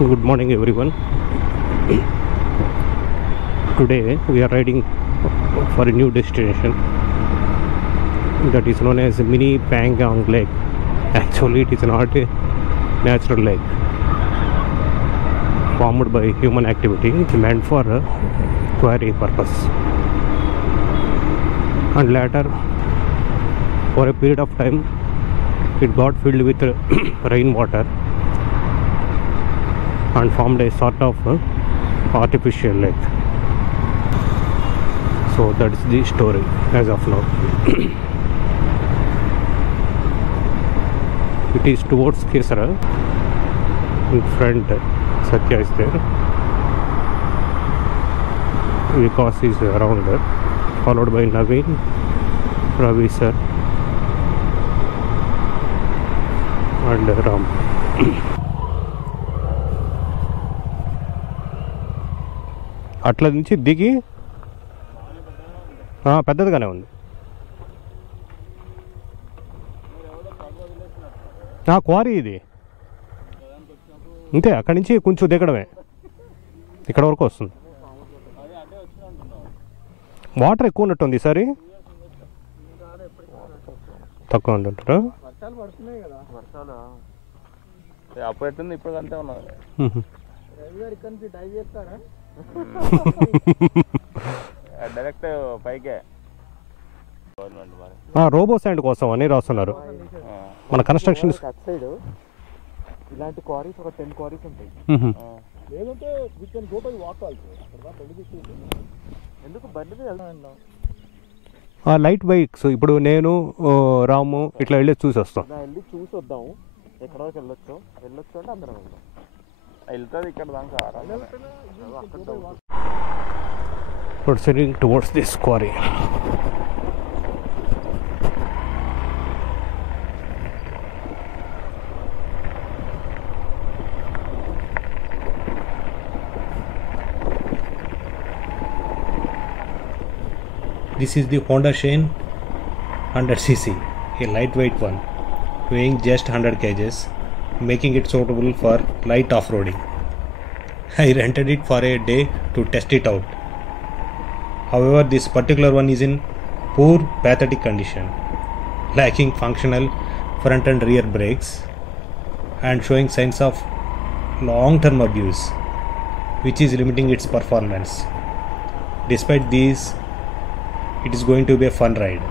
Good morning, everyone. Today we are riding for a new destination that is known as Mini Pangong Lake. Actually, it is not a natural lake formed by human activity. It's meant for a quarry purpose. And later, for a period of time, it got filled with rainwater and formed a sort of artificial lake. So that's the story as of now. It is towards Kesara. In front, Satya is there. Vikas is around there, followed by Naveen, Ravi sir, and Ram. అట్లా నుంచి దిగి పెద్దదిగానే ఉంది. Quarry ఇది అంతే, అక్కడి నుంచి కొంచెం దిగడమే, ఇక్కడ వరకు వస్తుంది. వాటర్ ఎక్కువ ఉన్నట్టుంది ఈసారి, తక్కువ ఉంటుంటారా? అప్పుడు ఇప్పుడు అంతే ఉన్నారు. డైరెక్ట్ పైకే రోబో శాండ్ కోసం అని రాస్తున్నారు. మన కన్స్ట్రక్షన్ సైడ్ ఇలాంటి క్వారీస్ ఒక 10 క్వారీస్ ఉంటాయి. ఎందుకు బండి లైట్ బైక్స్ ఇప్పుడు నేను రాము ఇట్లా వెళ్ళి చూసి వస్తాం. వెళ్ళి చూసి వద్దాము, ఎక్కడ వరకు వెళ్ళొచ్చు అంటే అందరం వెళ్దాం. వెళ్తుంది ఇక్కడ దాకా. Proceeding towards this quarry. This is the Honda Shane 100cc, a lightweight one, weighing just 100 kgs, making it suitable for light off-roading. I rented it for a day to test it out. However, this particular one is in poor pathetic condition, lacking functional front and rear brakes and showing signs of long-term abuse, which is limiting its performance. Despite these, it is going to be a fun ride.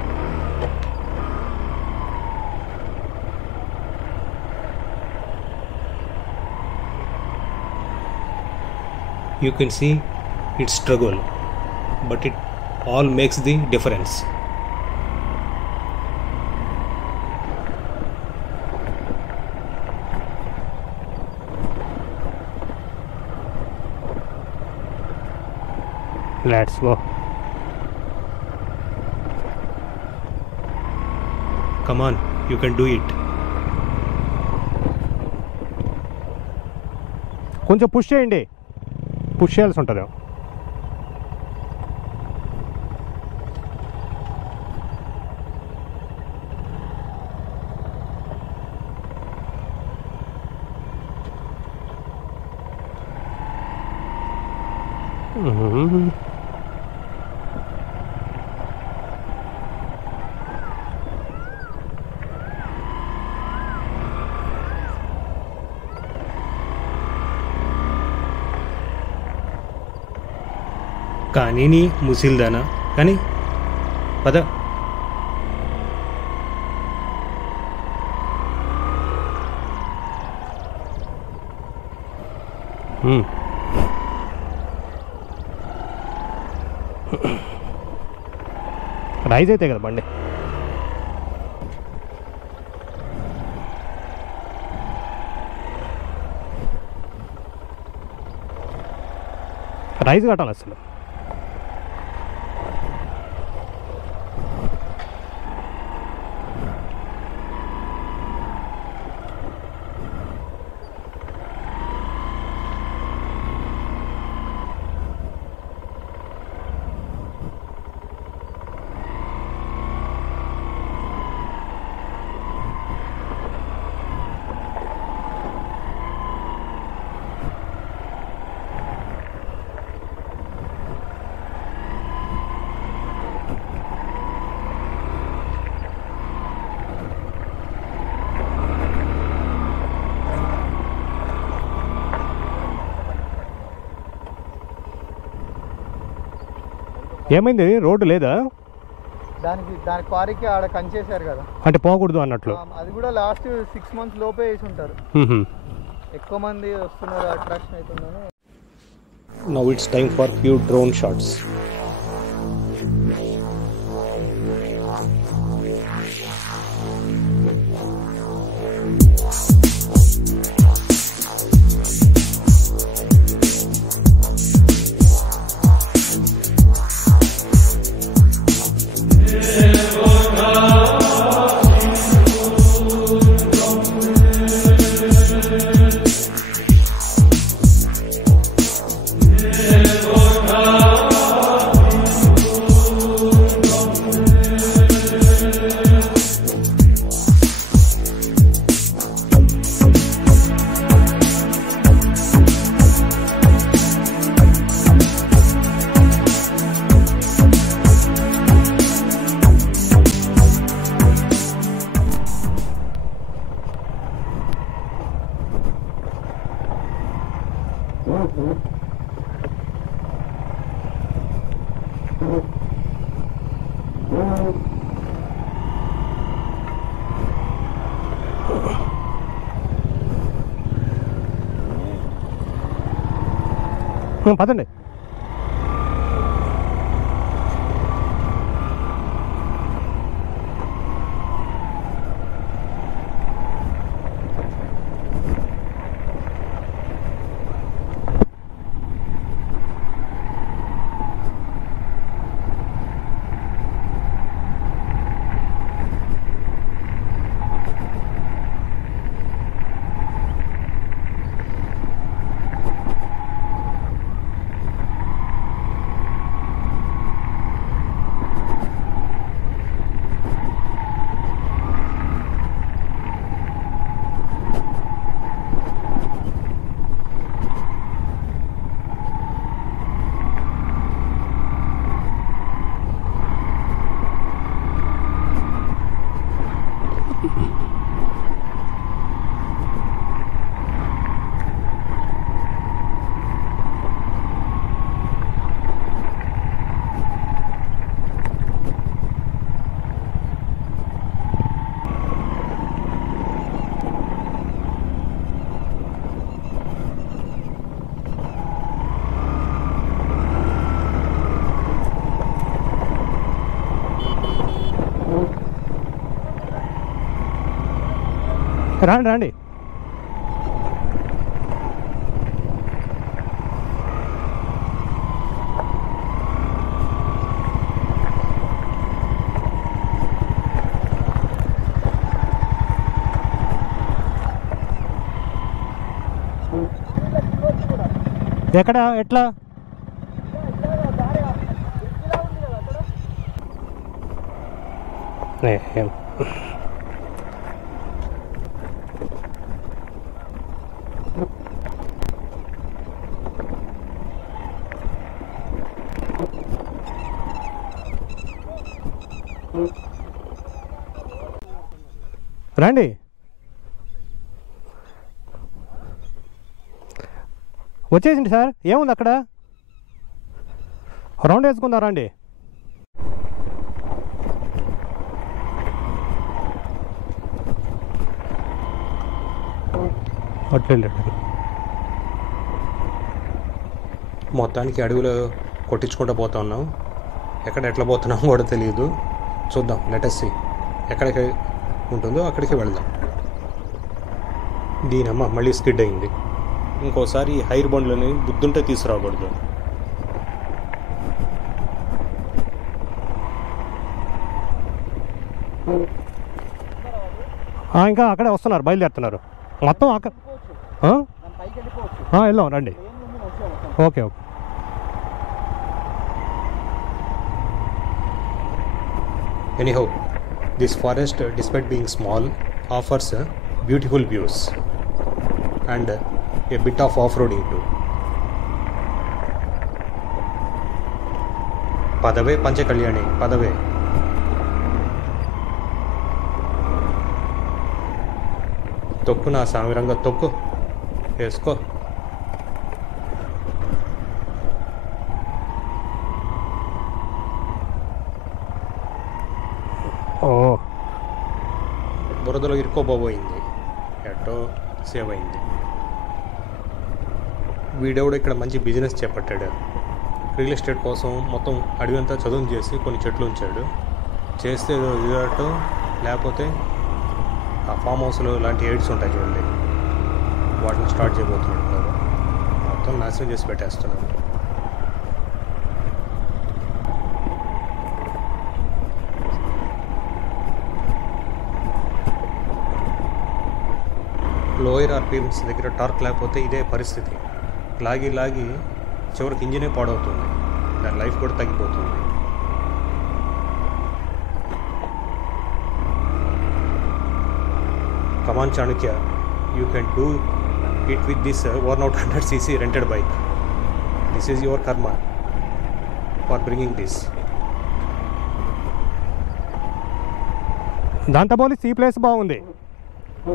You can see its struggle, but it all makes the difference. Let's go. Come on, you can do it. కొంచెం push చేయండి, push చేయాల్సి ఉంటుంది. కానీ నీ ముసిల్దానా కానీ పద. Rise అయితే కదా బండి. రైజ్ కట్టాలి అసలు. ఏమైంది? రోడ్డు లేదా దాని క్వారీకి ఆడ కంచేశారు కదా, అంటే పోకూడదు అన్నట్లు. అది కూడా లాస్ట్ 6 months లోపే వేసి ఉంటారు. ఎక్కువ మంది వస్తున్నారు, అట్రాక్షన్ అవుతుందని. Now it's time for few drone shots. పదండి. రండి రండి. ఎక్కడ ఎట్లా? రండి. వచ్చేసింది సార్. ఏముంది అక్కడ? రౌండ్ వేసుకుందా? రండి. మొత్తానికి అడవిలో కొట్టించుకుంటూ పోతా ఉన్నాం. ఎక్కడ ఎట్లా పోతున్నామో కూడా తెలియదు. చూద్దాం, లెట్ us see. ఎక్కడికి ఉంటుందో అక్కడికి వెళ్దాం. దీనమ్మ మళ్ళీ స్కిడ్ అయింది. ఇంకోసారి హైర్ బండ్లని బుద్ధుంటే తీసుకురాకూడదు. ఇంకా అక్కడే వస్తున్నారు, బయలుదేరుతున్నారు మొత్తం. వెళ్దాం రండి. Okay okay. Anyhow, this forest, despite being small, offers beautiful views and a bit of off-roading too. పదవే పంచకళ్యాణి, పదవే. తొక్కు నా సామిరంగా తొక్కు, వేసుకో. బురదలో ఇరుక్కోబోయింది. ఎట్టో సేవ్ అయింది. వీడెవడో ఇక్కడ మంచి బిజినెస్ చేపట్టాడు. రియల్ ఎస్టేట్ కోసం మొత్తం అడవి అంతా చదువు చేసి కొన్ని చెట్లు ఉంచాడు. చేస్తే రిజార్ట్ లేకపోతే ఆ ఫామ్ హౌస్లో లాంటి ఎయిడ్స్ ఉంటాయి చూడండి, వాటిని స్టార్ట్ చేయబోతున్నారు. మొత్తం నాశనం చేసి పెట్టేస్తున్నారు. లోయర్ ఆర్పిఎమ్స్ దగ్గర టార్క్ లేకపోతే ఇదే పరిస్థితి. లాగి లాగి చివరికి ఇంజినే పాడవుతుంది, దాని లైఫ్ కూడా తగ్గిపోతుంది. Come on Chanakya, you can do it with this worn out 100cc rented bike. This is your karma for bringing this. దాంతో పోలీస్ ఈ ప్లేస్ బాగుంది,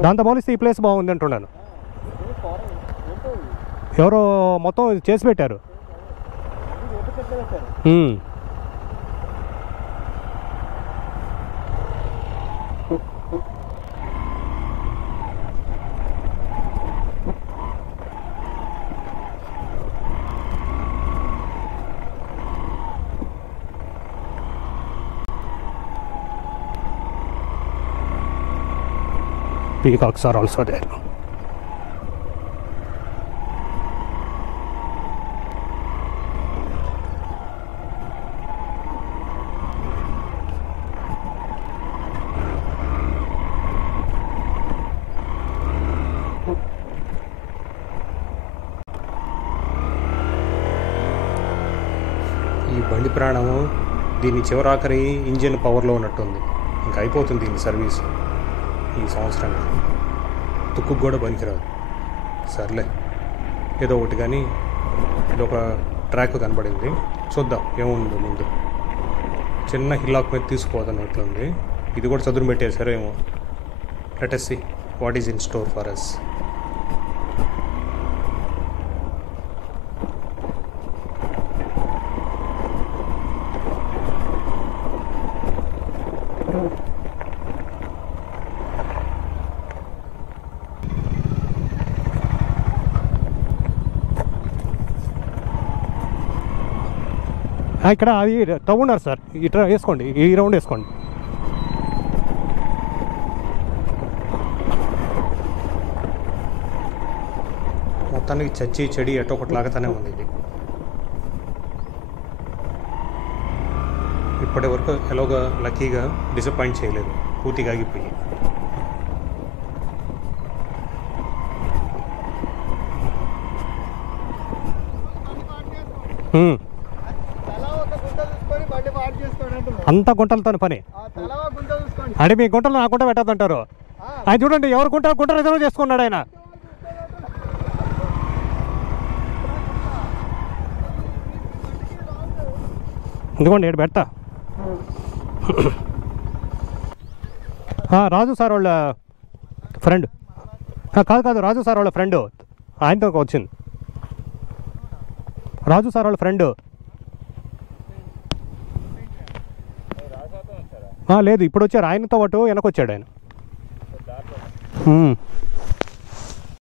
దాంతో పోలీస్ ఈ ప్లేస్ బాగుంది అంటున్నాను. ఎవరో మొత్తం చేసి పెట్టారు. Peacocks are also there. ఈ బండి ప్రాణము దీని చివరాఖరి ఇంజిన్ పవర్లో ఉన్నట్టుంది. ఇంకా అయిపోతుంది దీని సర్వీస్ ఈ సంవత్సరానికి. తుక్కు కూడా పనికిరాదు. సర్లే, ఏదో ఒకటి. కానీ ఇది ఒక ట్రాక్ కనబడింది, చూద్దాం ఏముందో ముందు. చిన్న హిల్లాక్ మీద తీసుకుపోతున్నట్లుంది. ఇది కూడా చదురు పెట్టేశారు ఏమో. Let us see what is in store for us. ఇక్కడ అది తవ్వున్నారు సార్, ఇట్లా వేసుకోండి, ఈ రౌండ్ వేసుకోండి. మొత్తానికి చచ్చి చెడి ఎటో ఒకటి లాగానే ఉంది ఇది. ఇప్పటి వరకు ఎలాగా లక్కీగా డిసప్పాయింట్ చేయలేదు, పూర్తిగా ఆగిపోయి. అంత గుంటలతో పని అంటే మీ గుంటలు నా గుంట పెట్టద్దంటారు. ఆయన చూడండి, ఎవరు గుంట రిజర్వ్ చేసుకున్నాడు ఆయన. ఇదిగోండి ఏడు పెడతా. రాజు సార్ వాళ్ళ ఫ్రెండ్, కాదు రాజు సార్ వాళ్ళ ఫ్రెండ్, ఆయనతో వచ్చింది. రాజు సార్ వాళ్ళ ఫ్రెండ్. లేదు, ఇప్పుడు వచ్చారు ఆయనతో పాటు, వెనకొచ్చాడు ఆయన.